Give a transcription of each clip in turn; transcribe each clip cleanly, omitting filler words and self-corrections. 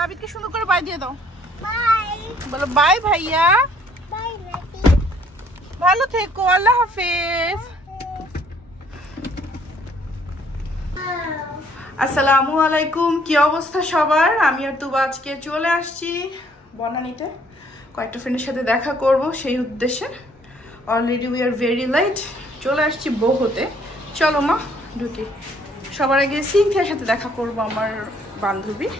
তাবিদকে সুন্দর করে বাই দিয়ে দাও। বাই বলো। বাই ভাইয়া। Bye baby. ভালো থেকো, আল্লাহ হাফেজ। আসসালামু আলাইকুম, কি অবস্থা সবার? আমি আর তুবা আজকে চলে আসছি বনানীতে কয়েকটা ফ্রেন্ডের সাথে দেখা করব, সেই উদ্দেশ্যে। Already we are very light, চলে আসছি বউহতে। চলো মা ঢুকি। সবার আগে সিনথিয়ার সাথে দেখা করব, আমার বান্ধবী।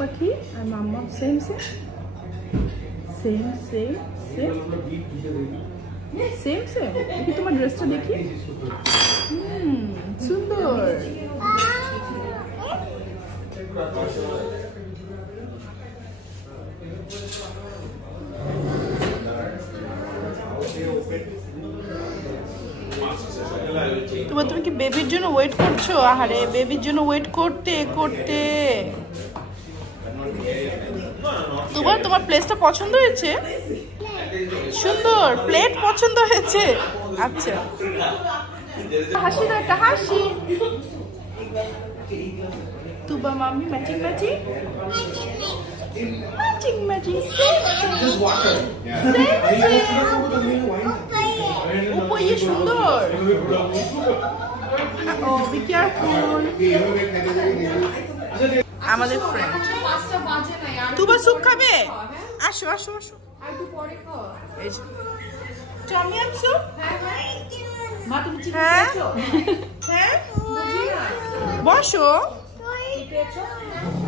পাখি আর মাম্মা same same same same same same same. দেখি তোমার ড্রেসটা দেখি, সুন্দর। তুমি কি বেবির জন্য ওয়েট করছো? আহারে, বেবির জন্য ওয়েট করতে করতে তোমার প্লেসটা পছন্দ হয়েছে? সুন্দর প্লেট পছন্দ হয়েছে। আচ্ছা, হাসি দাও, একটা হাসি। Tuba mummy matching matching matching matching. উপরে সুন্দর। Oh be careful. আমাদের ফ্রেন্ড তুবা স্যুপ খাবে? আসো আসো আসো। এই যে টমিয়াম স্যুপ। হ্যাঁ হ্যাঁ, বসো।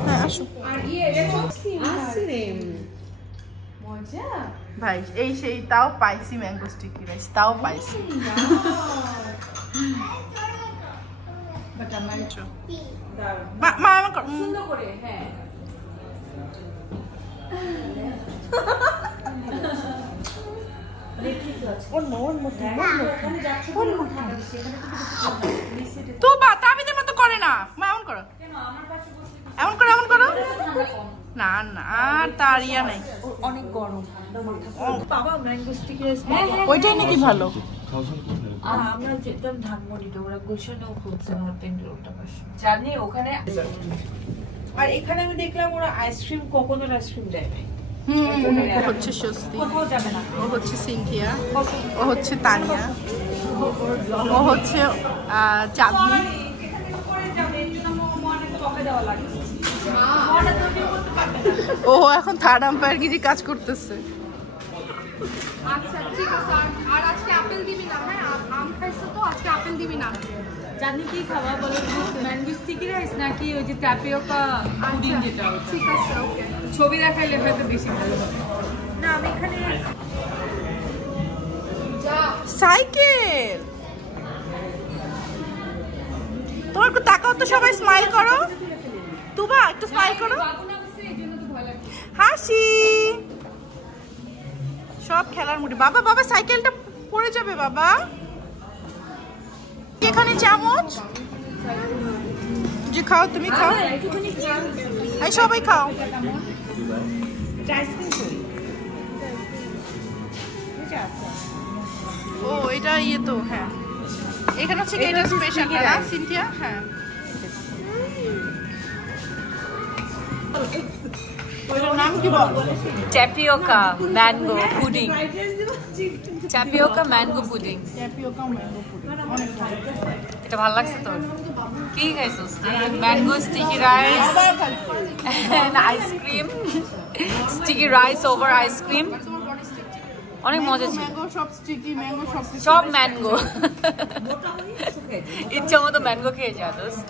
হ্যাঁ আসো। ভাই এই সেই, তাও পাইছি ম্যাঙ্গো স্টিকি রাইস, তাও পাইছি। সুন্দর করে। হ্যাঁ তো তাবিদের মতো করে না মা, এমন করো, এমন করো, এমন করো। না না, আর তার ইয়া নাই, অনেক গরম। বাবা ম্যাঙ্গো স্টিকি রাইস ওইটাই নাকি ভালো? আমরা যেতাম ধানমন্ডিতে, ওরা গুলশানেও খুঁজছে নর্থ এন্ড রোডটা পাশে, জানি ওখানে। আর এখানে আমি দেখলাম ওরা আইসক্রিম, কোকোনাট আইসক্রিম দেয়। ও হচ্ছে স্বস্তি, ও হচ্ছে সিনথিয়া, ও হচ্ছে তানিয়া, ও হচ্ছে চাঁদনি। ও এখন থার্ড আম্পায়ার গিরি কাজ করতেছে। আচ্ছা ঠিক আছে, আর আজকে আপেল দিবি না। হ্যাঁ, আম খাইছো তো, আজকে আপেল দিবি না। জানি কি খাওয়া বলে, ম্যাঙ্গো স্টিকি রাইস নাকি ওই যে ট্যাপিওকা পুডিং যেটা? ঠিক আছে, ওকে। ছবি দেখাইলে হয়তো বেশি ভালো হবে। না আমি এখানে সাইকেল। তোমার একটু তাকাও তো, সবাই স্মাইল করো। তুবা একটু স্মাইল করো, হাসি। সব খেলার মুডে। বাবা বাবা সাইকেলটা পড়ে যাবে বাবা। এখানে চামচ যে খাও, তুমি খাও, এই সবাই খাও। ও এটা ইয়ে তো, হ্যাঁ এখানে হচ্ছে এটা স্পেশাল না সিনথিয়া? হ্যাঁ ওটার নাম কি বল? Tapioca mango pudding. Tapioca mango pudding. Tapioca mango pudding অনেক ভালো। এটা ভালো লাগছে তোর? কি খাইছিস? Mango sticky rice and ice cream. Sticky rice over ice cream, অনেক মজা ছিল। ম্যাঙ্গো সব স্টিকি, ম্যাঙ্গো সব ম্যাঙ্গো। ইচ্ছা মতো ম্যাঙ্গো খেয়ে যা দোস্ত।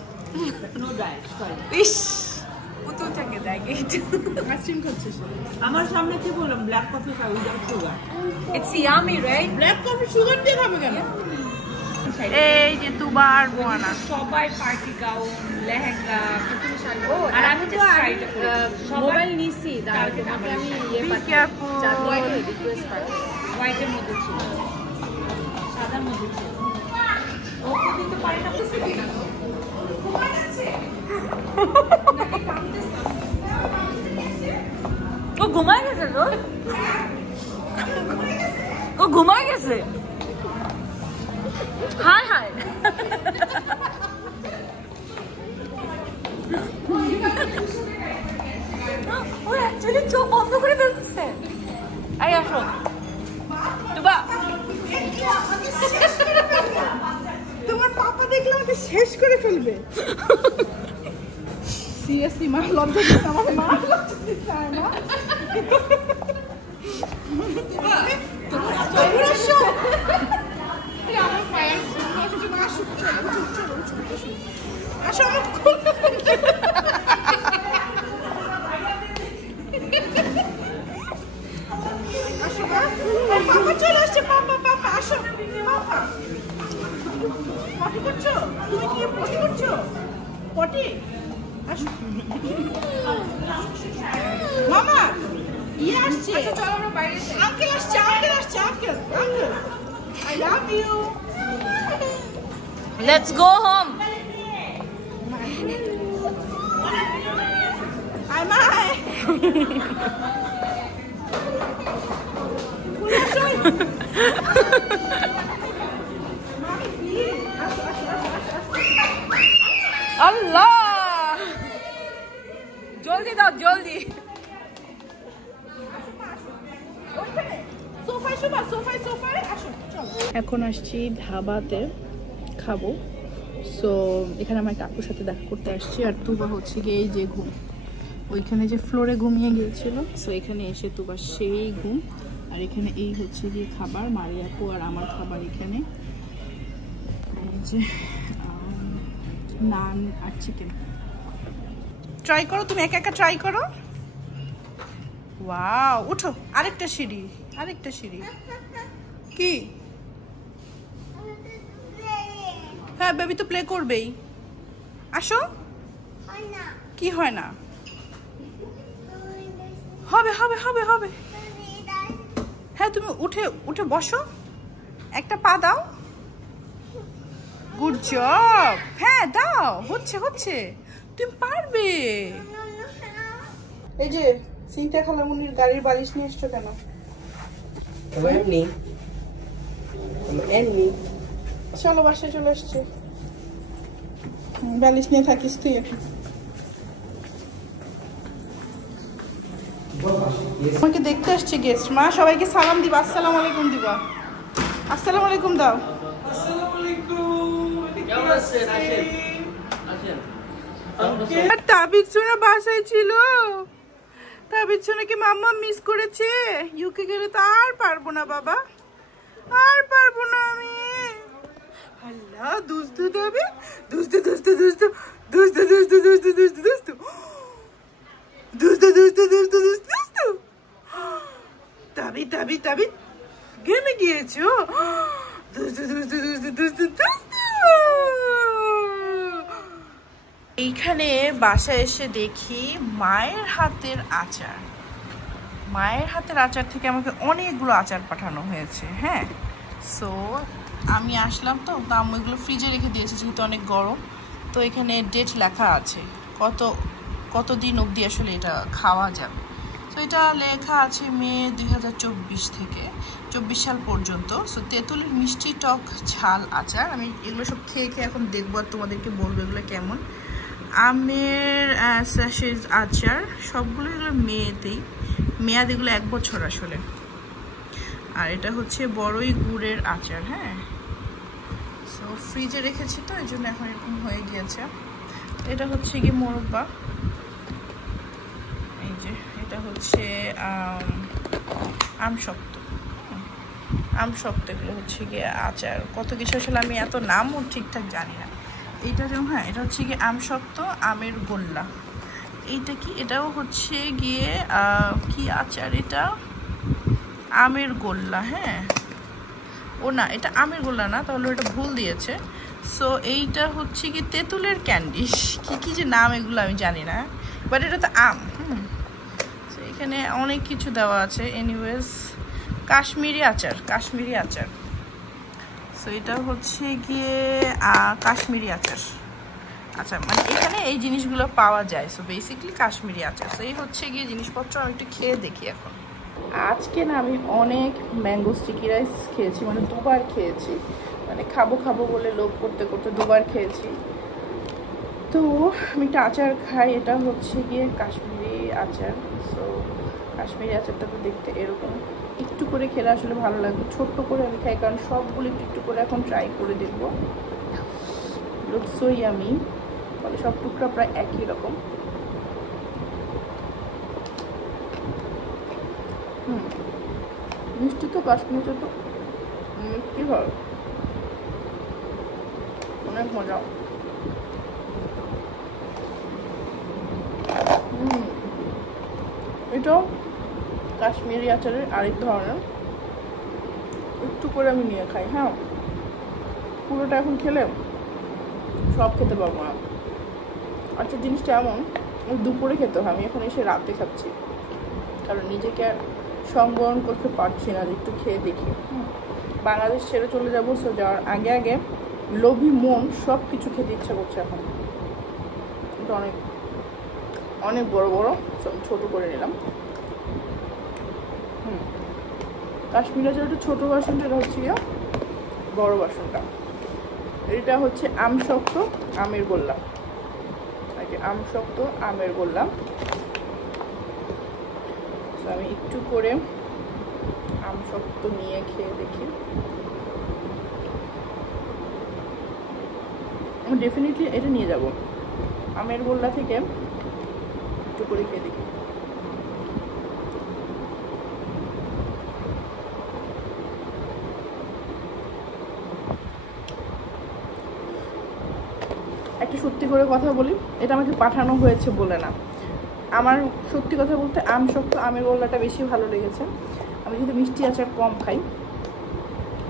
ইস পুতুলটাকে দেখে আইসক্রিম খাচ্ছিস। আমার সামনে কি বললাম, ব্ল্যাক কফি খাই without sugar. It's yummy right? Black coffee sugar দিয়ে খাবে কেন? এই যে তুবার মোয়ানা সবাই পার্টি গাউন, লেহেঙ্গা, আর আমি তো মোবাইল নিছি, তারপরে আমি ইয়ে হোয়াইটের মধ্যে ছিল, সাদার মধ্যে ছিল। ও দিতে পারে না। ও ঘুমায় গেছে তো, ও ঘুমায় গেছে। হায় হায়, শেষ করে ফেলবে। সিরিয়াসলি মা লজ্জা দিচ্ছে আমাকে, মা লজ্জা দিচ্ছে না। চলে আসছে পাপা, পাপা আসো। পাপা পটি করছো? তুমি কি পটি করছো? পটি আসো। মামা ইয়ে আসছে। চলো আমরা বাইরে যাই। আঙ্কেল আসছে, আঙ্কেল আসছে, uncle, uncle I love you. Let's go home. I my Allah! জলদি দাও, জলদি। এখন আসছি ধাবাতে খাবো। সো এখানে আমার কাকুর সাথে দেখা করতে আসছি। আর তুবা হচ্ছে গিয়ে এই যে ঘুম, ওইখানে যে ফ্লোরে ঘুমিয়ে গিয়েছিল, সো এখানে এসে তুবা সেই ঘুম। আর এখানে এই হচ্ছে গিয়ে খাবার, মারিয়াপু আর আমার খাবার এখানে, এই যে নান আর চিকেন। ট্রাই করো, তুমি একা একা ট্রাই করো। ওয়াও, উঠো, আরেকটা সিঁড়ি, আরেকটা সিঁড়ি। কি? হ্যাঁ বেবি তো প্লে করবেই। আসো। কি হয় না? হবে হবে হবে হবে। হ্যাঁ তুমি উঠে উঠে বসো, একটা পা দাও। Good job. হ্যাঁ দাও, হচ্ছে হচ্ছে, তুমি পারবে। এই যে সিনটা খালামুনির গাড়ির বালিশ নিয়ে এসছো কেন? এমনি এমনি চলো বাসায় চলে আসছে, বালিশ নিয়ে থাকিস তুই এখন। আমাকে দেখতে আসছে গেস্ট। মা সবাইকে সালাম দিবা, আসসালামু আলাইকুম দিবা। আসসালামু আলাইকুম দাও। তাবিজ সোনা বাসায় ছিল, তাবিজ সোনাকে মাম্মা মিস করেছে। ইউকে গেলে তো আর পারবো না বাবা, আর পারবো না আমি। আল্লাহ দুস্তু দেবে, দুস্তু দুস্তু দুস্তু দুস্তু দুস্তু দুস্তু দুস্তু দুস্তু দুস্তু দুস্তু দুস্তু দুস্তু দুস্তু। তাবি তাবি তাবি ঘেমে গিয়েছো। দুস্তু দুস্তু দুস্তু দুস্তু দুস্তু। এইখানে বাসায় এসে দেখি মায়ের হাতের আচার। মায়ের হাতের আচার থেকে আমাকে অনেকগুলো আচার পাঠানো হয়েছে। হ্যাঁ, সো আমি আসলাম তো আমি ওইগুলো ফ্রিজে রেখে দিয়েছি যেহেতু অনেক গরম। তো এখানে ডেট লেখা আছে কতদিন অবধি আসলে এটা খাওয়া যাবে। তো এটা লেখা আছে মে 2024 থেকে 24 সাল পর্যন্ত। সো তেঁতুলের মিষ্টি টক ঝাল আচার। আমি এগুলো সব খেয়ে খেয়ে এখন দেখবো আর তোমাদেরকে বলবো এগুলো কেমন। আমের স্যাশেজ আচার, সবগুলো এগুলো মেয়েতেই, মেয়াদ এগুলো 1 বছর আসলে। আর এটা হচ্ছে বড়ই গুড়ের আচার। হ্যাঁ, সো ফ্রিজে রেখেছি তো এই জন্য এখন এরকম হয়ে গিয়েছে। এটা হচ্ছে কি মোরব্বা, এই যে এটা হচ্ছে আমশক্ত। আমশক্ত এগুলো হচ্ছে গিয়ে আচার। কত কিছু আসলে আমি এত নামও ঠিকঠাক জানি না। এইটা যেমন, হ্যাঁ এটা হচ্ছে গিয়ে আমশক্ত, আমের গোল্লা। এইটা কি? এটাও হচ্ছে গিয়ে কি আচার এটা? আমের গোল্লা। হ্যাঁ, ও না, এটা আমের গোল্লা না, তাহলে ওটা ভুল দিয়েছে। সো এইটা হচ্ছে কি তেঁতুলের ক্যান্ডি, কি যে নাম এগুলো আমি জানি না, বাট এটা তো আম। তো এখানে অনেক কিছু দেওয়া আছে। এনিওয়েজ, কাশ্মীরি আচার, কাশ্মীরি আচার। সো এটা হচ্ছে গিয়ে কাশ্মীরি আচার। আচ্ছা, মানে এখানে এই জিনিসগুলো পাওয়া যায়। সো বেসিক্যালি কাশ্মীরি আচার। সো এই হচ্ছে গিয়ে জিনিসপত্র। আমি একটু খেয়ে দেখি এখন। আজকে না আমি অনেক ম্যাঙ্গো স্টিকি রাইস খেয়েছি, মানে 2বার খেয়েছি। মানে খাবো খাবো বলে লোভ করতে করতে 2বার খেয়েছি। তো আমি একটা আচার খাই, এটা হচ্ছে গিয়ে কাশ্মীরি আচার। সো কাশ্মীরি আচারটা তো দেখতে এরকম, একটু করে খেলে আসলে ভালো লাগবে। ছোট্ট করে আমি খাই কারণ সবগুলো একটু একটু করে এখন ট্রাই করে দেখবো। Looks so yummy. ফলে সব টুকরা প্রায় একই রকম। মিষ্টি তো কাশ্মীরে তো মিষ্টি হয়, অনেক মজা। এটাও কাশ্মীরি আচারের আরেক ধরনের। একটু করে আমি নিয়ে খাই। হ্যাঁ, পুরোটা এখন খেলে সব খেতে পারবো না। আচ্ছা, জিনিসটা এমন দুপুরে খেতে হয়, আমি এখন এসে রাতে খাচ্ছি, কারণ নিজেকে আর সংবরণ করতে পারছি না যে একটু খেয়ে দেখি। বাংলাদেশ ছেড়ে চলে যাবো, সো যাওয়ার আগে আগে লোভী মন সব কিছু খেতে ইচ্ছা করছে এখন। এটা অনেক অনেক বড় বড়, ছোট করে নিলাম। কাশ্মীরি আচার একটা ছোটো বাসনটা, এটা হচ্ছে গিয়ে বড় বাসনটা। এটা হচ্ছে আমশক্ত আমের গোল্লা। আমশক্ত আমের গোল্লা। আমি একটু করে আমশক্ত নিয়ে খেয়ে দেখি। আমি ডেফিনেটলি এটা নিয়ে যাব। আমের গোল্লা থেকে একটু করে খেয়ে দেখি। একটা সত্যি করে কথা বলি, এটা আমাকে পাঠানো হয়েছে বলে না, আমার সত্যি কথা বলতে আমশক্ত আমের গোল্লাটা বেশি ভালো লেগেছে। আমি যেহেতু মিষ্টি আচার কম খাই,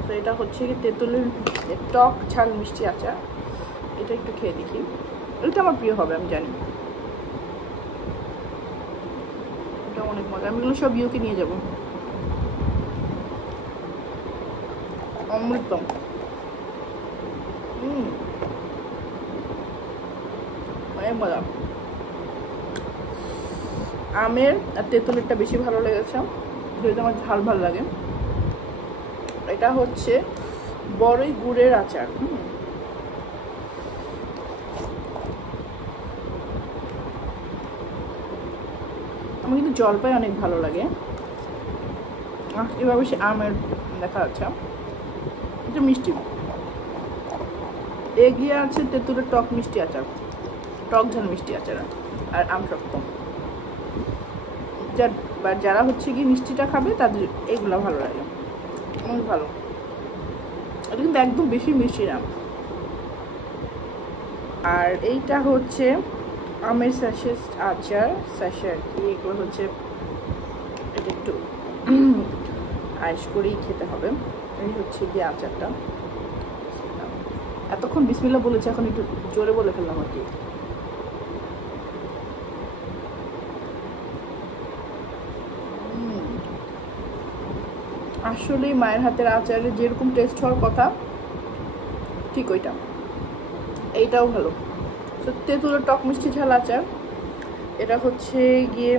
তো এটা হচ্ছে কি তেঁতুলের টক ঝাল মিষ্টি আচার। এটা একটু খেয়ে দেখি, এটা আমার প্রিয় হবে আমি জানি। এটা অনেক মজা। আমি এগুলো সব ইউকে নিয়ে যাব। অমৃতম। অনেক মজা। আমের আর তেঁতুলেরটা বেশি ভালো লেগেছে, যেহেতু আমার ঝাল ভালো লাগে। এটা হচ্ছে বড়ই গুড়ের আচার। আমার কিন্তু জলপাই অনেক ভালো লাগে। এবার বেশি আমের দেখা যাচ্ছে। এটা মিষ্টি। এগিয়ে আছে তেঁতুলের টক মিষ্টি আচার, টক ঝাল মিষ্টি আচার আর আমশক্ত। যারা হচ্ছে কি মিষ্টিটা খাবে তাদের এগুলো ভালো লাগে, অনেক ভালো। এটা কিন্তু একদম বেশি মিষ্টি না। আর এইটা হচ্ছে আমের স্যাশে আচার, স্যাশে আর কি। এগুলো হচ্ছে এটা একটু আয়েশ করেই খেতে হবে। এই হচ্ছে গিয়ে আচারটা। এতক্ষণ বিসমিল্লাহ বলেছে, এখন একটু জোরে বলে ফেললাম আর কি। আসলে মায়ের হাতের আচারে যেরকম টেস্ট হওয়ার কথা ঠিক ওইটা, এইটাও ভালো। তো তেঁতুলের টক মিষ্টি ঝাল আচার, এটা হচ্ছে গিয়ে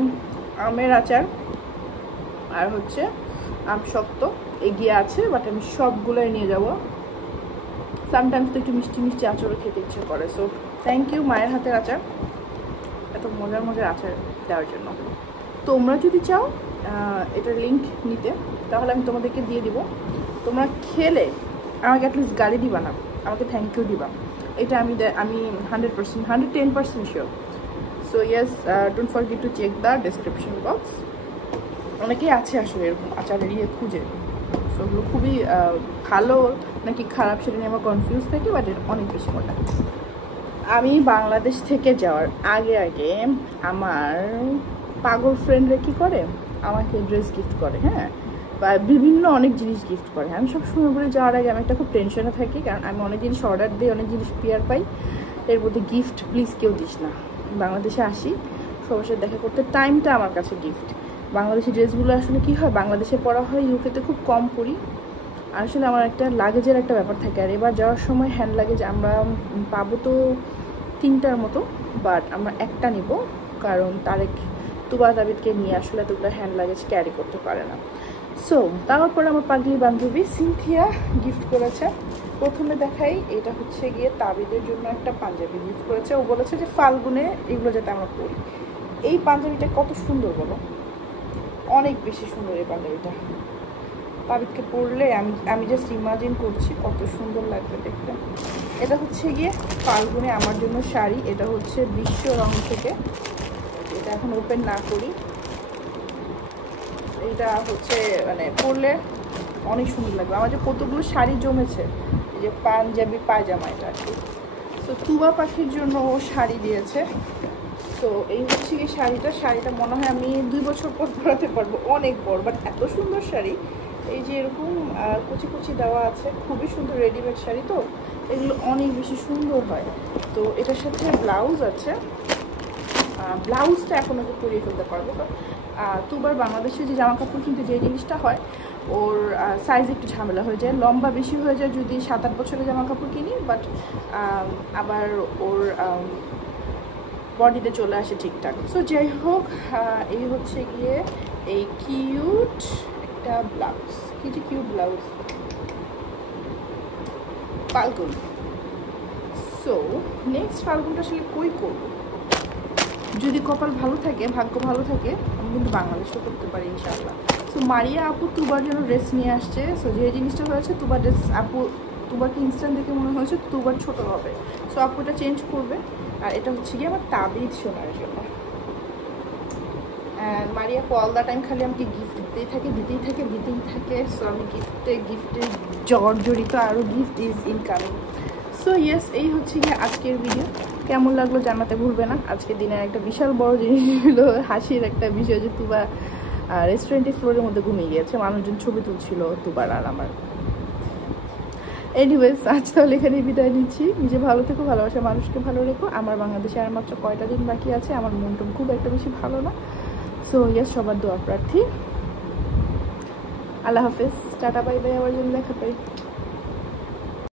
আমের আচার, আর হচ্ছে আমশক্ত এগিয়ে আছে, বাট আমি সবগুলোই নিয়ে যাব। সামটাইমস তো একটু মিষ্টি মিষ্টি আচারও খেতে ইচ্ছে করে। সো থ্যাংক ইউ মায়ের হাতের আচার, এত মজার মজার আচার দেওয়ার জন্য। তোমরা যদি চাও এটার লিঙ্ক নিতে, তাহলে আমি তোমাদেরকে দিয়ে দিব। তোমরা খেলে আমাকে অ্যাটলিস্ট গালি দিবা না, আমাকে থ্যাংক ইউ দিবা। এটা আমি 100%, 110% sure. So yes, don't forget to check the description box. অনেকেই আছে আসলে এরকম আচারের ইয়ে খুঁজে, সো ওগুলো খুবই ভালো নাকি খারাপ সেটা নিয়ে আমার কনফিউজ থাকে, বাট এটা অনেক বেশি মজা। আমি বাংলাদেশ থেকে যাওয়ার আগে আগে আমার পাগল ফ্রেন্ডরা কী করে, আমাকে ড্রেস গিফট করে, হ্যাঁ, বা বিভিন্ন অনেক জিনিস গিফট করে। আমি সব সময় বলে যাওয়ার আগে আমি একটা খুব টেনশনে থাকি, কারণ আমি অনেক জিনিস অর্ডার দিই, অনেক জিনিস পেয়ার পাই, এর মধ্যে গিফট প্লিজ কেউ দিস না। বাংলাদেশে আসি সবার সাথে দেখা করতে, টাইমটা আমার কাছে গিফট। বাংলাদেশি ড্রেসগুলো আসলে কী হয়, বাংলাদেশে পরা হয়, ইউকেতে খুব কম পরি। আসলে আমার একটা লাগেজের একটা ব্যাপার থাকে। আর এবার যাওয়ার সময় হ্যান্ড লাগেজ আমরা পাবো তো 3টার মতো, বাট আমরা একটা নিব, কারণ তারেক তুবা তাবিদকে নিয়ে আসলে এতগুলো হ্যান্ড লাগেজ ক্যারি করতে পারে না। সো তারপরে আমার পাগলি বান্ধবী সিনথিয়া গিফট করেছে। প্রথমে দেখাই, এটা হচ্ছে গিয়ে তাবিদের জন্য একটা পাঞ্জাবি গিফট করেছে। ও বলেছে যে ফাল্গুনে এগুলো যাতে আমরা পরি। এই পাঞ্জাবিটা কত সুন্দর বলো, অনেক বেশি সুন্দর এই পাঞ্জাবিটা। পাবিতকে পরলে আমি জাস্ট ইমাজিন করছি কত সুন্দর লাগবে দেখতে। এটা হচ্ছে গিয়ে ফাল্গুনে আমার জন্য শাড়ি। এটা হচ্ছে বিশ্ব রং থেকে, এটা এখন ওপেন না করি। এটা হচ্ছে মানে পরলে অনেক সুন্দর লাগবে। আমার যে কতগুলো শাড়ি জমেছে, এই যে পাঞ্জাবি পায়জামা এটা আর কি। তো তুবা পাখির জন্য ও শাড়ি দিয়েছে। তো এই হচ্ছে কি শাড়িটা মনে হয় আমি 2 বছর পর পরাতে পারবো, অনেক বড়। বাট এত সুন্দর শাড়ি, এই যে এরকম কুচি কুচি দেওয়া আছে, খুবই সুন্দর রেডিমেড শাড়ি, তো এগুলো অনেক বেশি সুন্দর হয়। তো এটার সাথে ব্লাউজ আছে, ব্লাউজটা এখন ওকে পরিয়ে ফেলতে পারবো। তুবার বাংলাদেশে যে জামা কাপড় কিন্তু যে জিনিসটা হয়, ওর সাইজ একটু ঝামেলা হয়ে যায়, লম্বা বেশি হয়ে যায় যদি 7-8 বছরের জামা কাপড় কিনি। বাট আবার ওর বডিতে চলে আসে ঠিকঠাক। সো যাই হোক, এই হচ্ছে গিয়ে এই কিউট একটা ব্লাউজ, কি যে কিউট ব্লাউজ, ফাল্গুন। সো নেক্সট ফাল্গুনটা আসলে কই করবো, যদি কপাল ভালো থাকে, ভাগ্য ভালো থাকে, আমি কিন্তু বাংলাদেশও করতে পারি ইনশাআল্লাহ। সো মারিয়া আপু তুবার জন্য ড্রেস নিয়ে আসছে। সো যে জিনিসটা হয়েছে, তুবার ড্রেস তুবাকে ইনস্ট্যান্ট দেখে মনে হয়েছে তুবার ছোটো হবে। সো আপু এটা চেঞ্জ করবে। আর এটা হচ্ছে গিয়ে আমার তাবিজ শোনার জন্য। And Maria all the time খালি আমাকে গিফট দিতেই থাকে। সো আমি গিফটে জর্জরিত, আরও gift is incoming. So yes, এই হচ্ছে গিয়ে আজকের ভিডিও। কেমন লাগলো জানাতে ভুলবে না। আজকের দিনের একটা বিশাল বড় জিনিস হলো হাসির একটা বিষয় যে তুবা রেস্টুরেন্টের ফ্লোরের মধ্যে ঘুমিয়ে গিয়েছে, মানুষজন ছবি তুলছিল তুবার আর আমার। এনিওয়েজ, আজ তাহলে এখানেই বিদায় নিচ্ছি। নিজে ভালো থেকো, ভালোবাসা মানুষকে ভালো রেখো। আমার বাংলাদেশে আর মাত্র কয়টা দিন বাকি আছে, আমার মনটা খুব একটা বেশি ভালো না। সো ইয়েস, সবার দোয়া প্রার্থী। আল্লাহ হাফেজ, টাটা, বাই বাই, আবার যদি দেখা পাই।